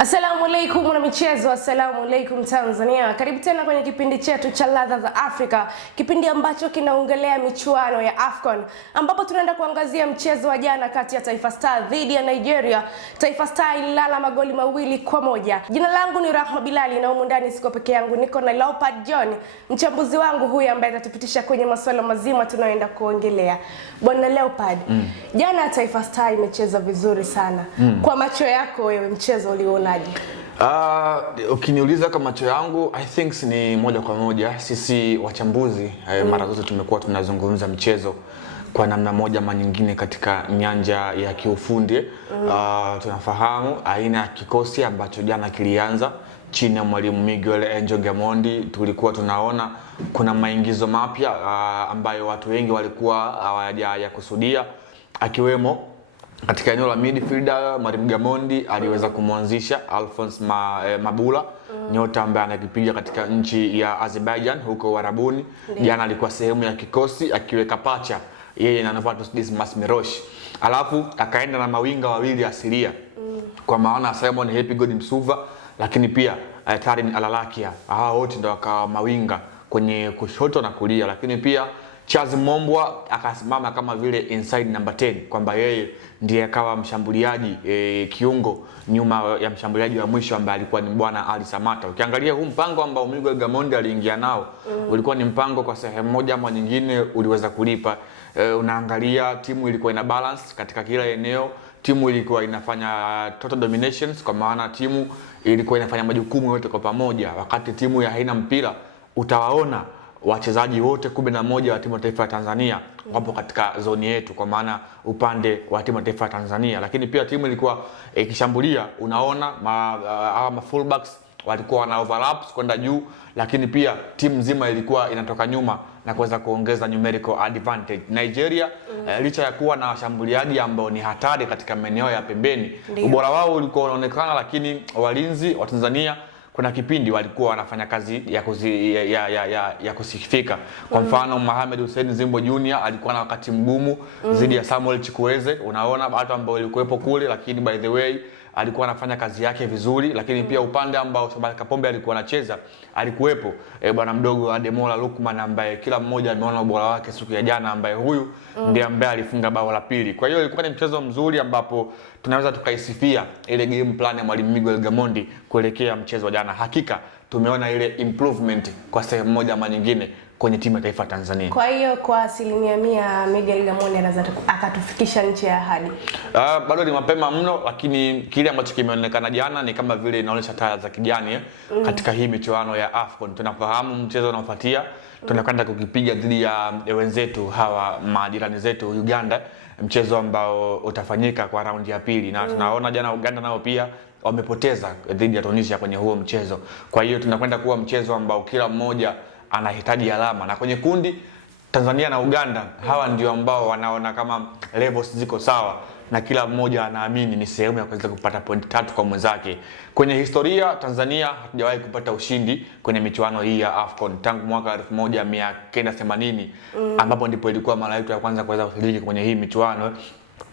Assalamu alaikum na michezo, assalamu alaikum Tanzania. Karibu tena kwenye kipindi chetu cha Ladha za Afrika, kipindi ambacho kinaongelea michuano ya AFCON, ambapo tunaenda kuangazia mchezo wa jana kati ya Taifa Stars dhidi ya Nigeria. Taifa Stars ilala magoli 2-1. Jina langu ni Rahma Bilali na humu ndani siko peke yangu, niko na Leopard John, mchambuzi wangu huyu ambaye atatupitisha kwenye masuala mazima tunayoenda kuongelea. Bwana Leopard, jana Taifa Stars imecheza vizuri sana. Kwa macho yako wewe mchezo uliona? Ukiniuliza kwa macho yangu, I think ni moja kwa moja sisi wachambuzi mara zote tumekuwa tunazungumza mchezo kwa namna moja ama nyingine katika nyanja ya kiufundi. Tunafahamu aina ya kikosi ambacho jana kilianza chini ya mwalimu Miguel Angel Gamondi. Tulikuwa tunaona kuna maingizo mapya ambayo watu wengi walikuwa hawajakusudia, akiwemo katika eneo la midfielder. Mwalimu Gamondi aliweza kumwanzisha Alphonse Mabula, nyota ambaye anakipiga katika nchi ya Azerbaijan huko Warabuni. Jana alikuwa sehemu ya kikosi akiweka pacha yeye na Novatus Dismas Mirosh. Alafu akaenda na mawinga wawili asilia, kwa maana Simon Happy God Msuva, lakini pia Tarin Alalakia. Hawa wote ndio wakawa mawinga kwenye kushoto na kulia, lakini pia Charles Mombwa akasimama kama vile inside number 10, kwamba yeye ndiye akawa mshambuliaji kiungo nyuma ya mshambuliaji wa mwisho ambaye alikuwa ni Bwana Ali Samata. Ukiangalia huu mpango ambao Miguel Gamondi aliingia nao, ulikuwa ni mpango kwa sehemu moja ama nyingine uliweza kulipa. Unaangalia timu ilikuwa ina balance katika kila eneo, timu ilikuwa inafanya total dominations, kwa maana timu ilikuwa inafanya majukumu yote kwa pamoja. Wakati timu ya haina mpira, utawaona wachezaji wote 11 wa timu ya taifa ya Tanzania wapo katika zoni yetu, kwa maana upande wa timu ya taifa ya Tanzania. Lakini pia timu ilikuwa ikishambulia, unaona ma fullbacks walikuwa wana overlaps kwenda juu, lakini pia timu nzima ilikuwa inatoka nyuma na kuweza kuongeza numerical advantage. Nigeria licha ya kuwa na washambuliaji ambao ni hatari katika maeneo ya pembeni, ubora wao ulikuwa unaonekana, lakini walinzi wa Tanzania kuna kipindi walikuwa wanafanya kazi ya kusifika. Kwa mfano Mohamed Hussein Zimbo Junior alikuwa na wakati mgumu dhidi ya Samuel Chukwueze. Unaona watu ambao walikuwepo kule, lakini by the way alikuwa anafanya kazi yake vizuri. Lakini pia upande ambao Shomari Kapombe alikuwa anacheza, alikuwepo bwana mdogo Ademola Lukman, ambaye kila mmoja ameona ubora wake siku ya jana, ambaye huyu ndiye ambaye alifunga bao la pili. Kwa hiyo ilikuwa ni mchezo mzuri ambapo tunaweza tukaisifia ile game plan ya mwalimu Miguel Gamondi kuelekea mchezo wa jana. Hakika tumeona ile improvement kwa sehemu moja ama nyingine kwenye timu ya taifa Tanzania. Kwa hiyo kwa 100% Miguel Gamondi anaweza akatufikisha nje ya ahadi. Bado ni mapema mno, lakini kile ambacho kimeonekana jana ni kama vile inaonyesha taa za kijani katika hii michuano ya AFCON. Tunafahamu mchezo unaofuatia tunakwenda kukipiga dhidi ya wenzetu hawa majirani zetu Uganda, mchezo ambao utafanyika kwa raundi ya pili, na tunaona jana Uganda nao pia wamepoteza dhidi ya Tunisia kwenye huo mchezo. Kwa hiyo tunakwenda kuwa mchezo ambao kila mmoja anahitaji alama, na kwenye kundi Tanzania na Uganda hawa ndio ambao wanaona kama levels ziko sawa, na kila mmoja anaamini ni sehemu ya kuweza kupata point 3 kwa mwenzake. Kwenye historia Tanzania hatujawahi kupata ushindi kwenye michuano hii ya AFCON tangu mwaka 1980 ambapo ndipo ilikuwa mara yetu ya kwanza kuweza kushiriki kwenye hii michuano.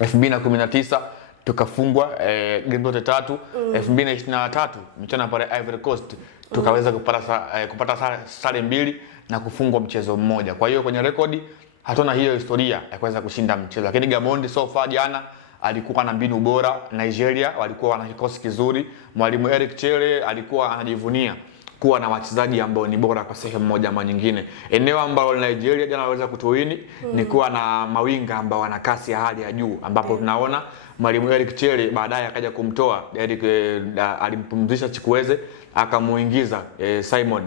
2019 tukafungwa game zote 3. 2023 michuano pale Ivory Coast tukaweza kupata sare 2 na kufungwa mchezo mmoja. Kwa hiyo kwenye rekodi hatuna hiyo historia ya kuweza kushinda mchezo. Lakini Gamondi so far jana alikuwa na mbinu bora. Nigeria walikuwa wana kikosi kizuri. Mwalimu Eric Chelle alikuwa anajivunia kuwa na wachezaji ambao ni bora kwa sehemu moja ama nyingine. Eneo ambalo Nigeria jana waliweza kutuwini ni kuwa na mawinga ambao wana kasi ya hali ya juu, ambapo tunaona mwalimu Eric Chelle baadaye akaja kumtoa Eric, alimpumzisha Chukwueze akamuingiza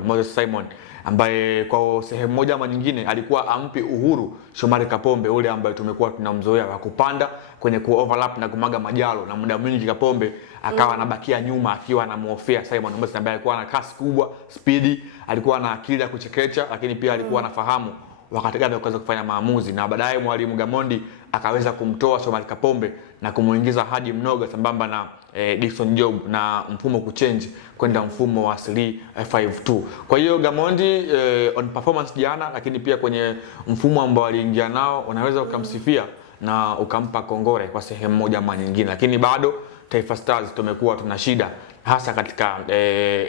Moses Simon, ambaye kwa sehemu moja ama nyingine alikuwa ampi uhuru Shomari Kapombe ule ambaye tumekuwa tunamzoea wa kupanda kwenye overlap na kumaga majalo, na muda mwingi Kapombe akawa anabakia nyuma akiwa anamuofia Simon Moses, ambaye alikuwa na kasi kubwa, speed, alikuwa na akili ya kuchekecha, lakini pia alikuwa anafahamu wakati gani kuweza kufanya maamuzi. Na baadaye mwalimu Gamondi akaweza kumtoa Shomari Kapombe na kumuingiza Haji Mnoga sambamba na Dickson Job, na mfumo kuchange kwenda mfumo wa 3-5-2. Kwa hiyo Gamondi on performance jana, lakini pia kwenye mfumo ambao aliingia nao unaweza ukamsifia na ukampa kongore kwa sehemu moja ama nyingine. Lakini bado Taifa Stars tumekuwa tuna shida hasa katika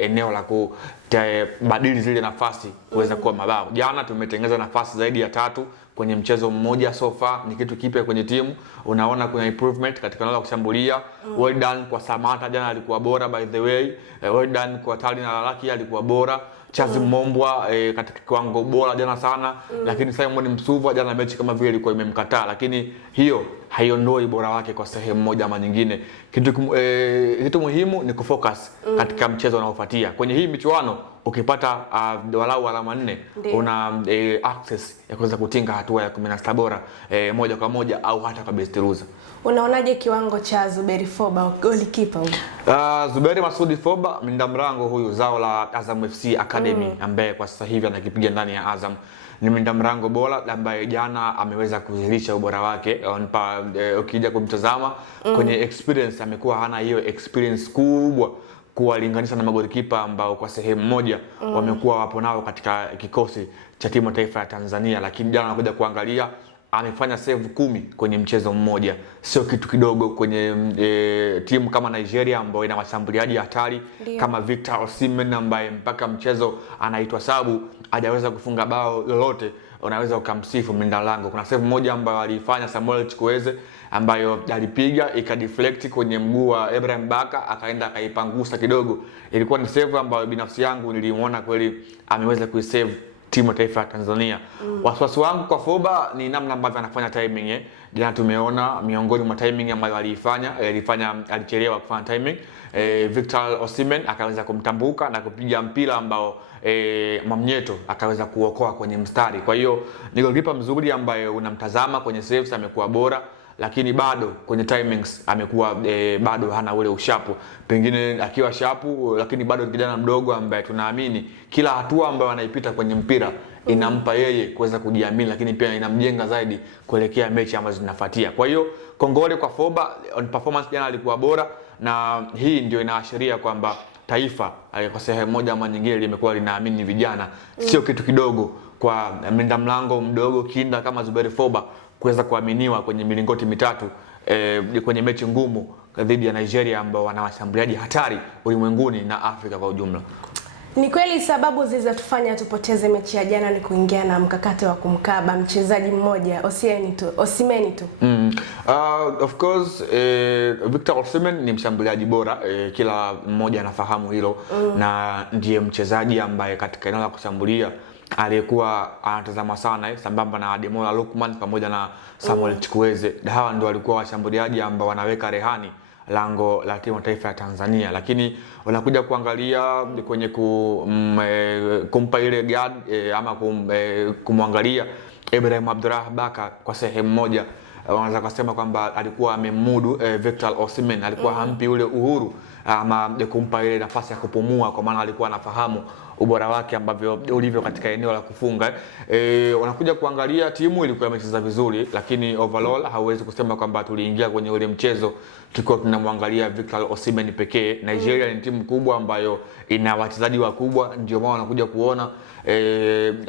eneo la kubadili zile nafasi kuweza kuwa mabao. Jana tumetengeneza nafasi zaidi ya 3 kwenye mchezo mmoja so far, ni kitu kipya kwenye timu. Unaona kuna improvement katika eneo la kushambulia. Well done kwa Samata, jana alikuwa bora by the way. Well done kwa Talina Lalaki, alikuwa bora. Chazi Mombwa katika kiwango bora jana sana. Lakini Simon Msuva jana mechi kama vile ilikuwa imemkataa, lakini hiyo haiondoi bora wake kwa sehemu moja ama nyingine. Kitu muhimu ni kufocus katika mchezo unaofuatia. Kwenye hii michuano ukipata walau alama 4 una access ya kuweza kutinga hatua ya 16 bora moja kwa moja au hata kwa best loser. Unaonaje kiwango cha Zuberi Foba, goalkeeper huyu? Zuberi Masudi Foba, mlinda mlango huyu, zao la Azam FC Academy, ambaye kwa sasa hivi anakipiga ndani ya Azam. Ni mlinda mlango bora ambaye jana ameweza kudhihirisha ubora wake. Ukija kumtazama kwenye experience, amekuwa hana hiyo experience kubwa kuwalinganisha na magolikipa ambao kwa sehemu moja wamekuwa wapo nao katika kikosi cha timu taifa ya Tanzania, lakini jana anakuja kuangalia amefanya save 10 kwenye mchezo mmoja. Sio kitu kidogo kwenye timu kama Nigeria ambayo ina washambuliaji hatari kama Victor Osimhen ambaye mpaka mchezo anaitwa sabu hajaweza kufunga bao lolote. Unaweza ukamsifu mlinda lango. Kuna save moja ambayo alifanya Samuel Chukwueze ambayo alipiga ikadeflect kwenye mguu wa Ibrahim Baka, akaenda akaipangusa kidogo. Ilikuwa ni save ambayo binafsi yangu nilimuona kweli ameweza kuisave timu taifa ya Tanzania. Wasiwasi wangu kwa Foba ni namna ambavyo anafanya timing. Jana tumeona miongoni mwa timing ambayo alichelewa kufanya timing. Victor Osimhen akaweza kumtambuka na kupiga mpira ambao Mamnyeto akaweza kuokoa kwenye mstari. Kwa hiyo ni goalkeeper mzuri ambaye unamtazama kwenye saves amekuwa bora, lakini bado kwenye timings amekuwa bado hana ule ushapu. Pengine akiwa shapu, lakini bado kijana mdogo ambaye tunaamini kila hatua ambayo anaipita kwenye mpira inampa yeye kuweza kujiamini, lakini pia inamjenga zaidi kuelekea mechi ambazo zinafuatia. Kwa hiyo kongole kwa Foba, on performance jana alikuwa bora, na hii ndio inaashiria kwamba taifa kwa sehemu moja ama nyingine limekuwa linaamini vijana. Sio kitu kidogo kwa mlinda mlango mdogo kinda kama Zuberi Foba kuweza kuaminiwa kwenye milingoti mitatu kwenye mechi ngumu dhidi ya Nigeria ambao wana washambuliaji hatari ulimwenguni na Afrika kwa ujumla. Ni kweli sababu zilizotufanya tupoteze mechi ya jana ni kuingia na mkakati wa kumkaba mchezaji mmoja Osimhen tu. Of course Victor Osimhen ni mshambuliaji bora, kila mmoja anafahamu hilo, na ndiye mchezaji ambaye katika eneo la kushambulia aliyekuwa anatazama sana sambamba na Ademola Lookman pamoja na Samuel Chukwueze. Hawa ndio walikuwa washambuliaji ambao wanaweka rehani lango la timu taifa ya Tanzania, lakini wanakuja kuangalia kwenye kumpa ile guard ama kumwangalia Ibrahim Abdullah Baka kwa sehemu moja. Wanaweza kusema kwamba alikuwa amemudu Victor Osimhen, alikuwa hampi ule uhuru ama kumpa ile nafasi ya kupumua, kwa maana alikuwa anafahamu ubora wake ambavyo ulivyo katika eneo la kufunga. Wanakuja kuangalia timu ilikuwa imecheza vizuri, lakini overall hauwezi kusema kwamba tuliingia kwenye ule mchezo tulikuwa tunamwangalia Victor Osimhen pekee. Nigeria ni timu kubwa ambayo ina wachezaji wakubwa, ndio maana wanakuja kuona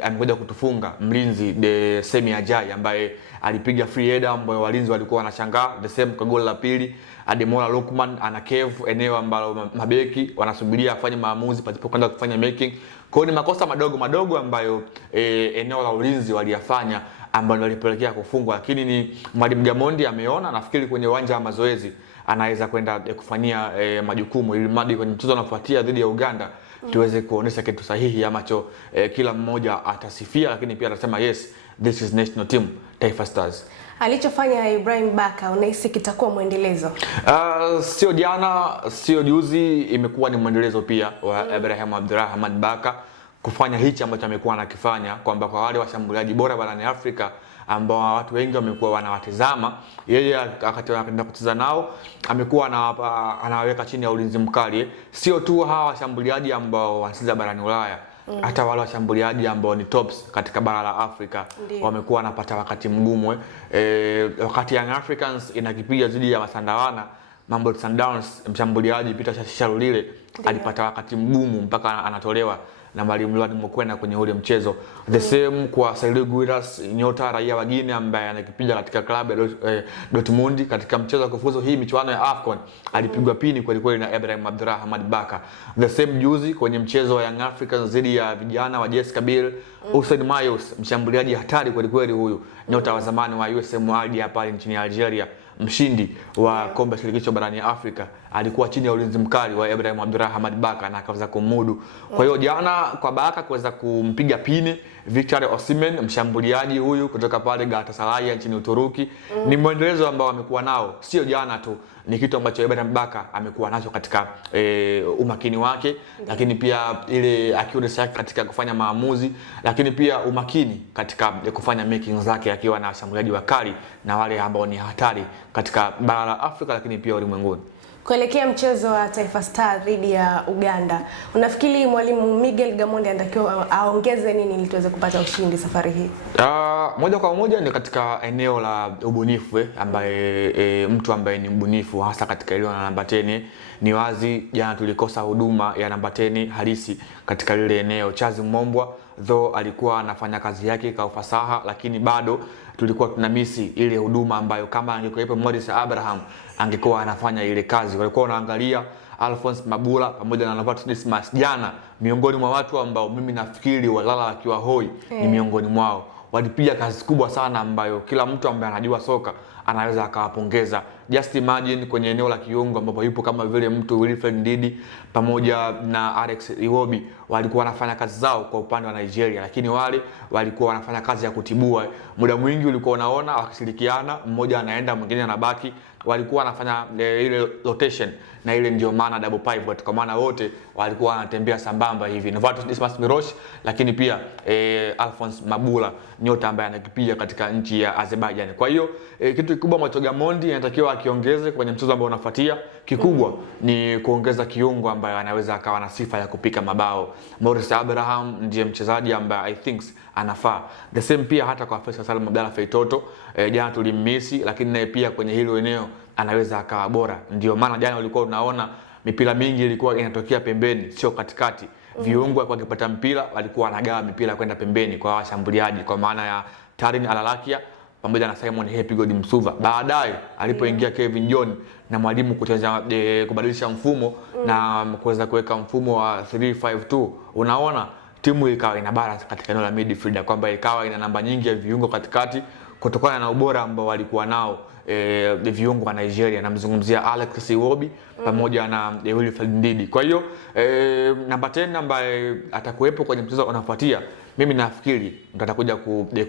amekuja kutufunga mlinzi Semi Ajay ambaye alipiga free header ambayo walinzi walikuwa wanashangaa. The same kwa goli la pili Ademola Lookman ana cave eneo ambalo mabeki wanasubiria afanye maamuzi pasipo kwenda kufanya making. Kwa hiyo ni makosa madogo ambayo eneo la ulinzi waliyafanya ambayo walipelekea kufungwa, lakini ni Mwalimu Gamondi ameona, nafikiri kwenye uwanja wa mazoezi anaweza kwenda kufanyia majukumu ili mradi kwenye mchezo unaofuatia dhidi ya Uganda tuweze kuonesha kitu sahihi ambacho kila mmoja atasifia, lakini pia atasema yes, this is national team Taifa Stars. Alichofanya Ibrahim Baka unahisi kitakuwa mwendelezo? Sio jana, sio juzi, imekuwa ni mwendelezo pia wa Ibrahim Abdulrahman Baka kufanya hichi ambacho amekuwa anakifanya, kwamba kwa wale washambuliaji bora barani Afrika ambao watu wengi wamekuwa wanawatazama, yeye wakati anakwenda kucheza nao amekuwa anawaweka chini ya ulinzi mkali. Sio tu hawa washambuliaji ambao wanacheza barani Ulaya, hata wale washambuliaji ambao ni tops katika bara la Afrika wamekuwa wanapata wakati mgumu. Wakati Young Africans inakipiga dhidi ya Masandawana Mamelodi Sundowns, mshambuliaji Peter Shalulile alipata wakati mgumu mpaka anatolewa na Mwalimu Lwani Mokwena kwenye ule mchezo. The same kwa Sergio Guiras, nyota raia wa Guinea ambaye anakipiga katika klabu ya Dortmund. Katika mchezo wa kufuzu hii michuano ya AFCON alipigwa pini kweli kweli na Ibrahim Abdulrahman Baka. The same juzi kwenye mchezo wa Young Africans dhidi ya vijana wa JS Kabylie, Hussein Mayos, mshambuliaji hatari kweli kweli huyu, nyota wa zamani wa USM Alger hapa nchini Algeria, mshindi wa kombe la shirikisho barani Afrika, alikuwa chini ya ulinzi mkali wa Ibrahim Abdulrahman Baka na akaweza kumudu. Kwa hiyo jana kwa Baka kuweza kumpiga pini Victor Osimhen, mshambuliaji huyu kutoka pale Galatasaray nchini Uturuki, ni mwendelezo ambao amekuwa nao sio jana tu, ni kitu ambacho Ibrahim Baka amekuwa nacho katika umakini wake, lakini pia ile accuracy yake katika kufanya maamuzi, lakini pia umakini katika kufanya making zake, akiwa na washambuliaji wakali na wale ambao ni hatari katika bara la Afrika lakini pia ulimwenguni. Kuelekea mchezo wa Taifa Stars dhidi ya Uganda, unafikiri mwalimu Miguel Gamondi anatakiwa aongeze nini ili tuweze kupata ushindi safari hii? Moja kwa moja ni katika eneo la ubunifu, ambaye mtu ambaye ni mbunifu hasa katika eneo la namba 10. Ni wazi jana tulikosa huduma ya namba 10 halisi katika lile eneo. Charles Mombwa though alikuwa anafanya kazi yake kwa ufasaha, lakini bado tulikuwa tunamisi ile huduma ambayo kama angekuwepo Morris Abraham angekuwa anafanya ile kazi. Walikuwa wanaangalia Alphonse Mabula pamoja na Novatus Dismas jana, miongoni mwa watu ambao mimi nafikiri walala wakiwa hoi ni miongoni mwao. Walipiga kazi kubwa sana ambayo kila mtu ambaye anajua soka anaweza akawapongeza. Just imagine kwenye eneo la kiungo ambapo yupo kama vile mtu Wilfred Ndidi pamoja na Alex Iwobi, walikuwa wanafanya kazi zao kwa upande wa Nigeria, lakini wale walikuwa wanafanya kazi ya kutibua. Muda mwingi ulikuwa unaona wakishirikiana, mmoja anaenda mwingine anabaki, walikuwa wanafanya ile rotation, na ile ndio maana double pivot, kwa maana wote walikuwa wanatembea sambamba hivi. Novatus Dismas Mirosh, lakini pia Alphonse Mabula, nyota ambaye anakipiga katika nchi ya Azerbaijan. Kwa hiyo kitu kikubwa ambacho Gamondi anatakiwa akiongeze kwenye mchezo ambao unafuatia kikubwa ni kuongeza kiungo ambaye anaweza akawa na sifa ya kupika mabao. Morris Abraham ndiye mchezaji ambaye I think anafaa. The same pia hata kwa Faisal Salum Abdalla Feitoto, jana tulimmisi, lakini naye pia kwenye hilo eneo anaweza akawa bora. Ndio maana jana ulikuwa unaona mipira mingi ilikuwa inatokea pembeni, sio katikati. Viungo kwa kipata mpira walikuwa wanagawa mipira kwenda pembeni kwa washambuliaji, kwa maana ya Tarin Alalakia pamoja na Simon Happy God Msuva. Baadaye alipoingia Kevin John na mwalimu kucheza kubadilisha mfumo na kuweza kuweka mfumo wa 3-5-2, unaona timu ikawa ina balance katika eneo la midfield, kwamba ikawa ina namba nyingi ya viungo katikati kutokana na ubora ambao walikuwa nao viungo wa Nigeria. Namzungumzia Alex Iwobi pamoja na Wilfred Ndidi. Kwa hiyo namba 10 ambaye atakuwepo kwenye mchezo unafuatia, mimi nafikiri atakuja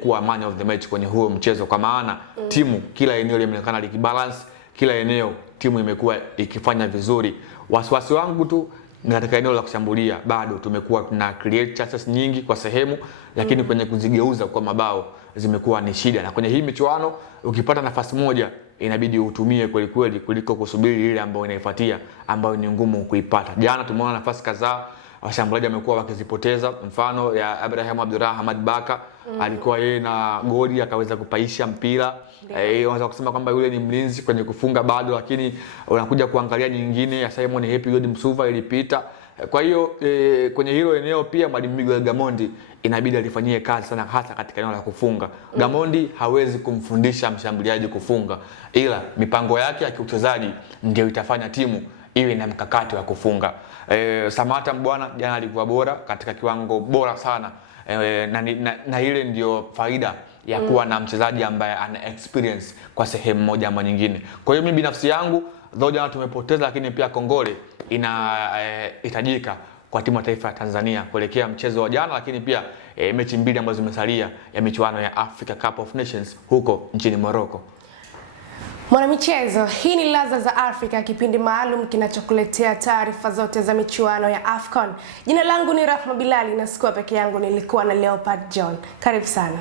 kuwa man of the match kwenye huo mchezo, kwa maana timu kila eneo limeonekana likibalance, kila eneo timu imekuwa ikifanya vizuri. Wasiwasi wangu tu ni katika eneo la kushambulia, bado tumekuwa tuna create chances nyingi kwa sehemu, lakini kwenye kuzigeuza kwa mabao zimekuwa ni shida. Na kwenye hii michuano ukipata nafasi moja inabidi utumie kweli kweli kuliko kusubiri ile ambayo inaifuatia ambayo ni ngumu kuipata. Jana tumeona nafasi kadhaa washambuliaji wamekuwa wakizipoteza, mfano ya Ibrahim Abdulrahman Baka alikuwa yeye na goli akaweza kupaisha mpira. Unaweza kusema kwamba yule ni mlinzi kwenye kufunga bado, lakini unakuja kuangalia nyingine ya Simon Happy God Msuva ilipita. Kwa hiyo kwenye hilo eneo pia mwalimu Miguel Gamondi inabidi alifanyie kazi sana, hasa katika eneo la kufunga. Gamondi hawezi kumfundisha mshambuliaji kufunga, ila mipango yake ya kiuchezaji ndio itafanya timu iwe na mkakati wa kufunga. Samata bwana jana alikuwa bora katika kiwango bora sana, na ile ndio faida ya kuwa na mchezaji ambaye ana experience kwa sehemu moja ama nyingine. Kwa hiyo mimi binafsi yangu, though jana tumepoteza, lakini pia kongole inahitajika kwa timu ya taifa ya Tanzania kuelekea mchezo wa jana, lakini pia mechi mbili ambazo zimesalia ya michuano ya Africa Cup of Nations huko nchini Morocco. Mwanamichezo, hii ni Ladha za Afrika, kipindi maalum kinachokuletea taarifa zote za michuano ya AFCON. Jina langu ni Rahma Bilali na sikuwa peke yangu, nilikuwa na Leopard John. Karibu sana.